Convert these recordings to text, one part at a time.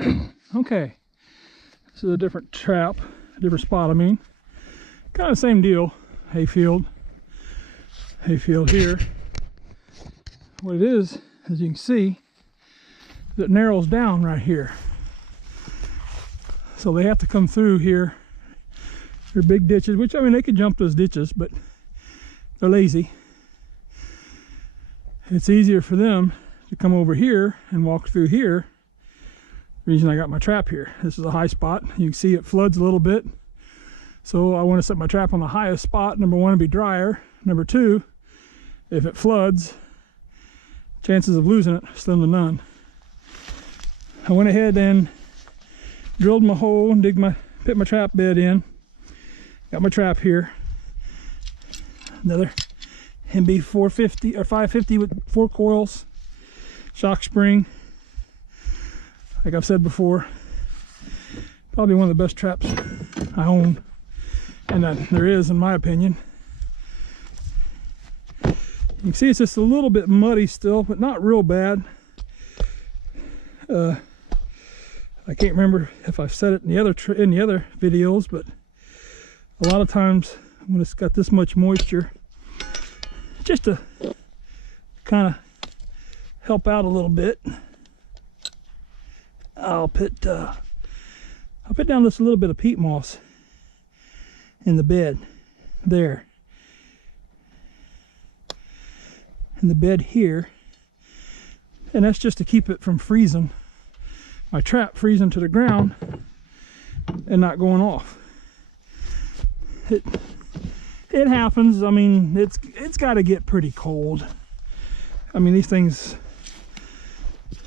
Okay, this is a different trap, a different spot. I mean, kind of the same deal. Hayfield here. What it is, as you can see, it narrows down right here. So they have to come through here. They're big ditches, which I mean they could jump those ditches, but they're lazy. It's easier for them to come over here and walk through here. Reason I got my trap here. This is a high spot. You can see it floods a little bit. So I want to set my trap on the highest spot. Number one, to be drier. Number two, if it floods, chances of losing it slim to none. I went ahead and drilled my hole and put my trap bed in. Got my trap here. Another MB 450 or 550 with 4 coils, shock spring. Like I've said before, probably one of the best traps I own, and that there is, in my opinion. You can see it's just a little bit muddy still, but not real bad. I can't remember if I've said it in the other videos, but a lot of times when it's got this much moisture, just to kind of help out a little bit, I'll put down just a little bit of peat moss in the bed there, in the bed here, and that's just to keep it from freezing, my trap freezing to the ground and not going off. It happens. I mean, it's got to get pretty cold. I mean, these things,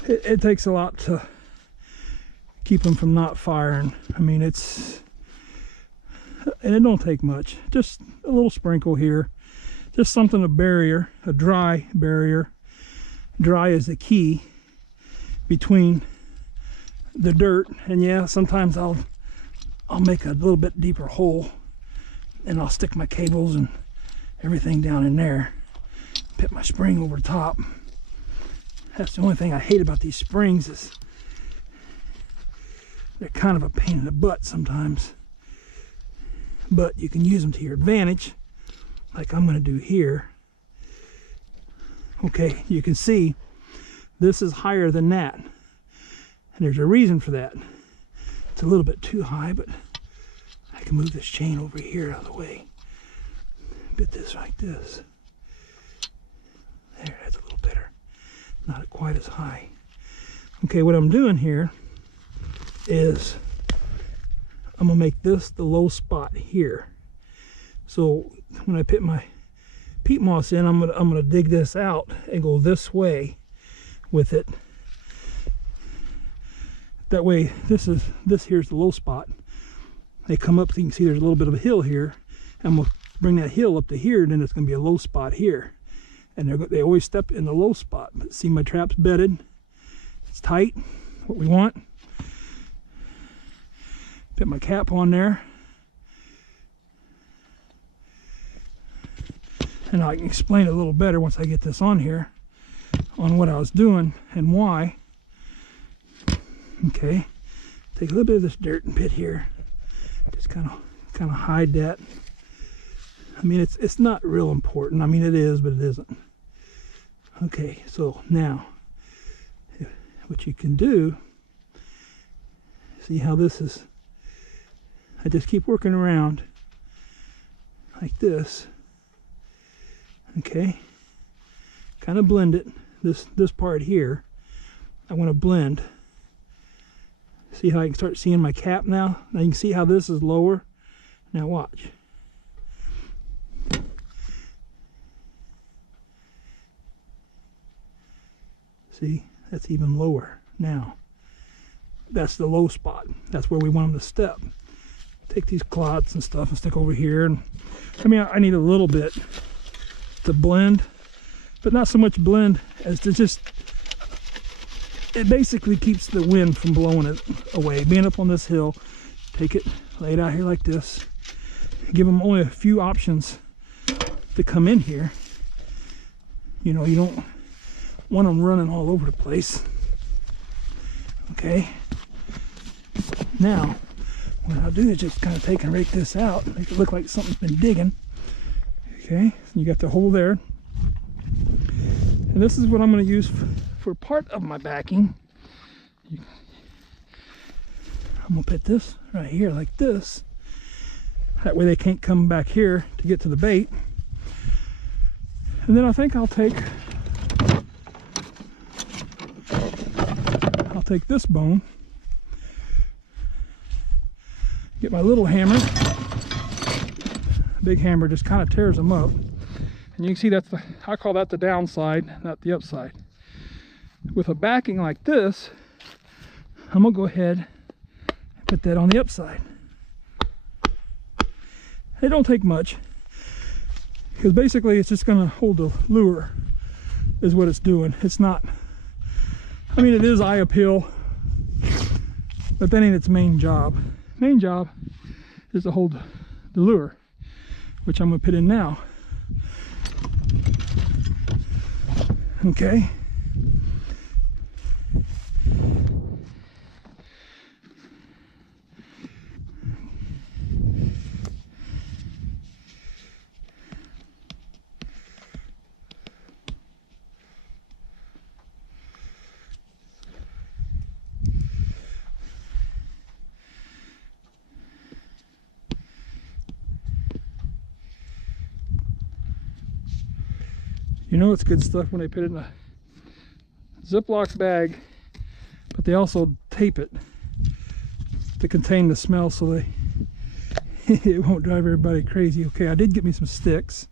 it takes a lot to keep them from not firing. I mean, and it don't take much. Just a little sprinkle here. Just something, a barrier, a dry barrier. Dry is the key between the dirt. And yeah, sometimes I'll make a little bit deeper hole, and I'll stick my cables and everything down in there. Put my spring over top. That's the only thing I hate about these springs, is they're kind of a pain in the butt sometimes. But you can use them to your advantage, like I'm going to do here. Okay, you can see this is higher than that. And there's a reason for that. It's a little bit too high, but I can move this chain over here out of the way. Bit this like this. There, that's a little better. Not quite as high. Okay, what I'm doing here is I'm gonna make this the low spot here. So when I put my peat moss in, I'm gonna dig this out and go this way with it. That way, this here's the low spot. They come up, so you can see there's a little bit of a hill here, and we'll bring that hill up to here, and then it's going to be a low spot here. And they always step in the low spot. But see, my trap's bedded. It's tight, what we want. Put my cap on there. And I can explain it a little better once I get this on here, on what I was doing and why. Okay, take a little bit of this dirt and pit here. Just kind of hide that. I mean, it's not real important. I mean, it is, but it isn't. Okay, so now what you can do, see how this is, I just keep working around like this. Okay, kind of blend it. This part here, I want to blend. See how I can start seeing my cap now? Now you can see how this is lower. Now watch. See, that's even lower now. That's the low spot. That's where we want them to step. Take these clots and stuff and stick over here. And I mean, I need a little bit to blend, but not so much blend as to just, it basically keeps the wind from blowing it away. Being up on this hill, take it, lay it out here like this. Give them only a few options to come in here. You know, you don't want them running all over the place. Okay, Now, what I'll do is just kind of take and rake this out, make it look like something's been digging. Okay, so you got the hole there. And this is what I'm going to use for part of my backing. I'm going to put this right here like this. That way they can't come back here to get to the bait. And then I think I'll take this bone, get my little hammer. Big hammer just kind of tears them up. And you can see that's I call that the downside, not the upside. With a backing like this, I'm gonna go ahead and put that on the upside. It don't take much, because basically it's just gonna hold the lure is what it's doing. It's not, I mean, it is eye appeal, but that ain't its main job. Main job is to hold the lure, which I'm gonna put in now. Okay. You know it's good stuff when they put it in a Ziploc bag, but they also tape it to contain the smell so they it won't drive everybody crazy. Okay, I did get me some sticks.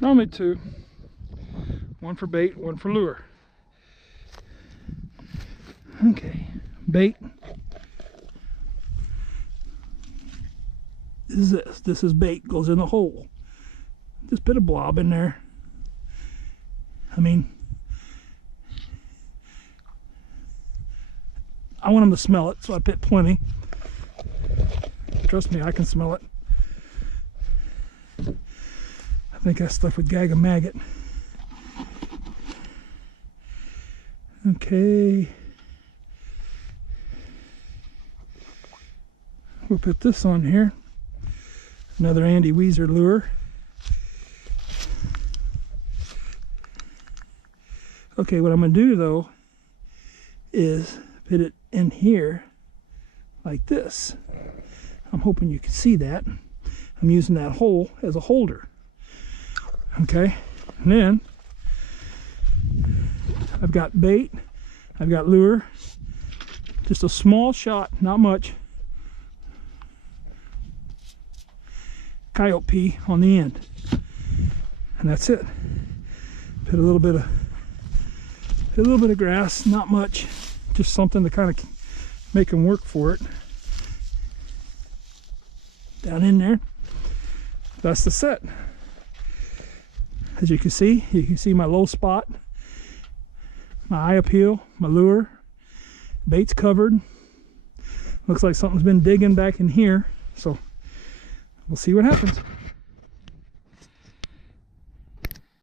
Normally two. One for bait, one for lure. Okay, bait. This is bait, goes in the hole. Just put a blob in there. I mean, I want them to smell it, so I put plenty. Trust me, I can smell it. I think that stuff would gag a maggot. Okay. We'll put this on here. Another Andy Weezer lure. Okay, what I'm going to do though is put it in here like this. I'm hoping you can see that. I'm using that hole as a holder. Okay, and then I've got bait, I've got lure, just a small shot, not much, coyote pea on the end, and that's it. Put a little bit of grass, not much, just something to kind of make them work for it. Down in there. That's the set. As you can see my low spot, my eye appeal, my lure, bait's covered. Looks like something's been digging back in here, so we'll see what happens.